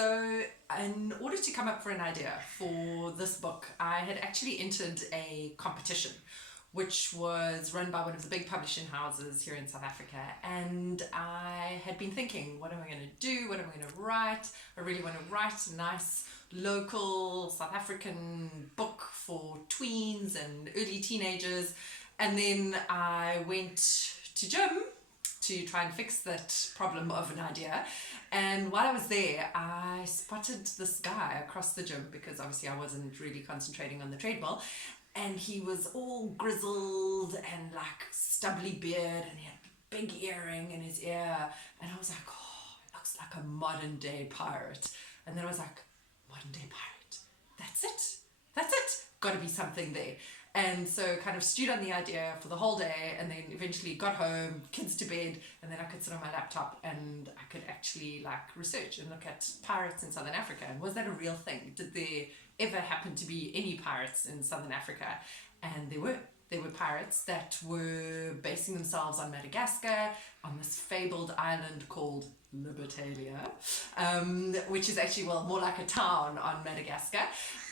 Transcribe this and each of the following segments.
So, in order to come up for an idea for this book, I had actually entered a competition which was run by one of the big publishing houses here in South Africa. And I had been thinking, what am I going to do? What am I going to write? I really want to write a nice local South African book for tweens and early teenagers. And then I went to gym to try and fix that problem of an idea. And while I was there, I spotted this guy across the gym because obviously I wasn't really concentrating on the treadmill. And he was all grizzled and like stubbly beard, and he had a big earring in his ear. And I was like, oh, it looks like a modern day pirate. And then I was like, modern day pirate, that's it. That's it. Got to be something there. And so kind of stewed on the idea for the whole day, and then eventually got home, kids to bed, and then I could sit on my laptop and I could actually like research and look at pirates in Southern Africa. And was that a real thing? Did there ever happen to be any pirates in Southern Africa? And there were. There were pirates that were basing themselves on Madagascar, on this fabled island called Libertalia, which is actually, well, more like a town on Madagascar,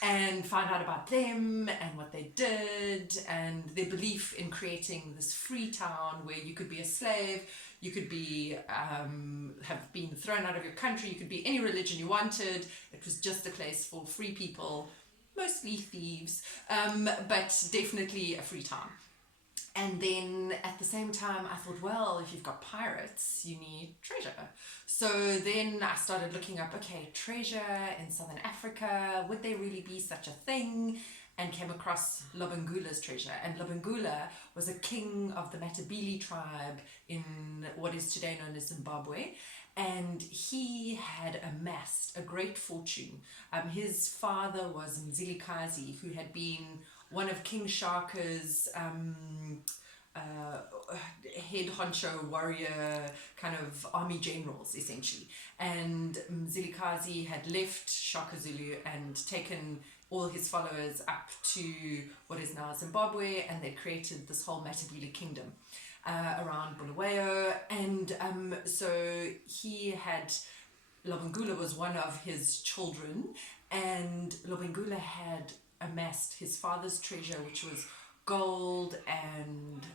and find out about them and what they did and their belief in creating this free town where you could be a slave, you could be have been thrown out of your country, you could be any religion you wanted. It was just a place for free people, mostly thieves, but definitely a free town. And then at the same time, I thought, well, if you've got pirates, you need treasure. So then I started looking up, okay, treasure in Southern Africa, would there really be such a thing? And came across Lobengula's treasure. And Lobengula was a king of the Matabele tribe in what is today known as Zimbabwe. And he had amassed a great fortune. His father was Mzilikazi, who had been one of King Shaka's head honcho warrior kind of army generals, essentially. And Mzilikazi had left Shaka Zulu and taken all his followers up to what is now Zimbabwe, and they created this whole Matabele kingdom around Bulawayo. And so he had, Lobengula was one of his children, and Lobengula had amassed his father's treasure, which was gold and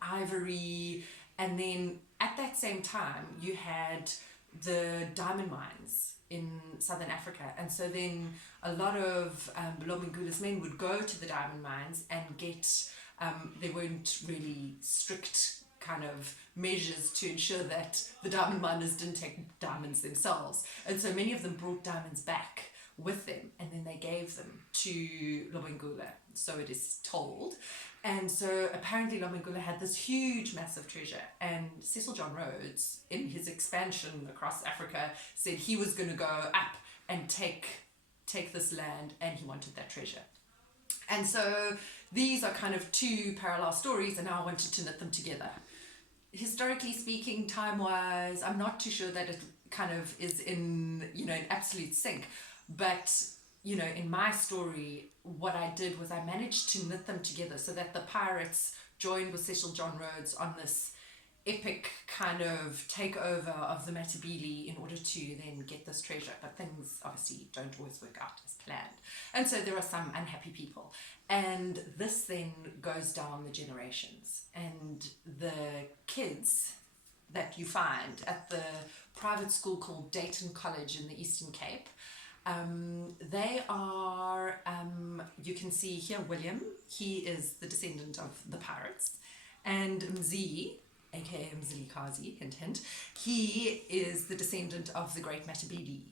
ivory. And then at that same time, you had the diamond mines in Southern Africa. And so then a lot of Lobengula's men would go to the diamond mines and get, there weren't really strict kind of measures to ensure that the diamond miners didn't take diamonds themselves. And so many of them brought diamonds back with them, and then they gave them to Lobengula, so it is told. And so apparently Lobengula had this huge, massive treasure, and Cecil John Rhodes, in his expansion across Africa, said he was going to go up and take this land, and he wanted that treasure. And so these are kind of two parallel stories, and now I wanted to knit them together. Historically speaking, time-wise, I'm not too sure that it kind of is in absolute sync. But, in my story, what I did was I managed to knit them together so that the pirates joined with Cecil John Rhodes on this epic kind of takeover of the Matabele in order to then get this treasure. But things obviously don't always work out as planned. And so there are some unhappy people. And this then goes down the generations. And the kids that you find at the private school called Dayton College in the Eastern Cape, they are, you can see here, William, he is the descendant of the pirates, and Mzi, aka Mzilikazi, hint hint, he is the descendant of the great Matabele.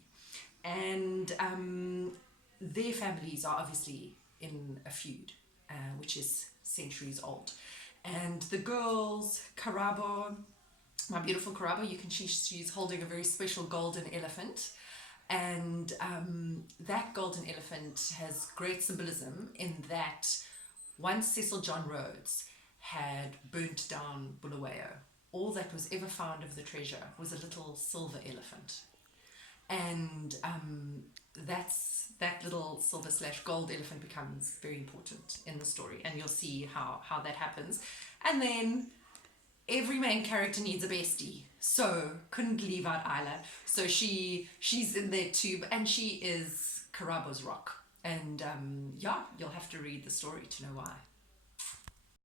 And their families are obviously in a feud, which is centuries old. And the girls, Karabo, my beautiful Karabo, you can see she's holding a very special golden elephant. And that golden elephant has great symbolism in that once Cecil John Rhodes had burnt down Bulawayo, all that was ever found of the treasure was a little silver elephant. And that little silver/gold elephant becomes very important in the story, and you'll see how that happens. And then every main character needs a bestie, so couldn't leave out Isla. So she's in there too, and she is Karabo's rock. And yeah, you'll have to read the story to know why.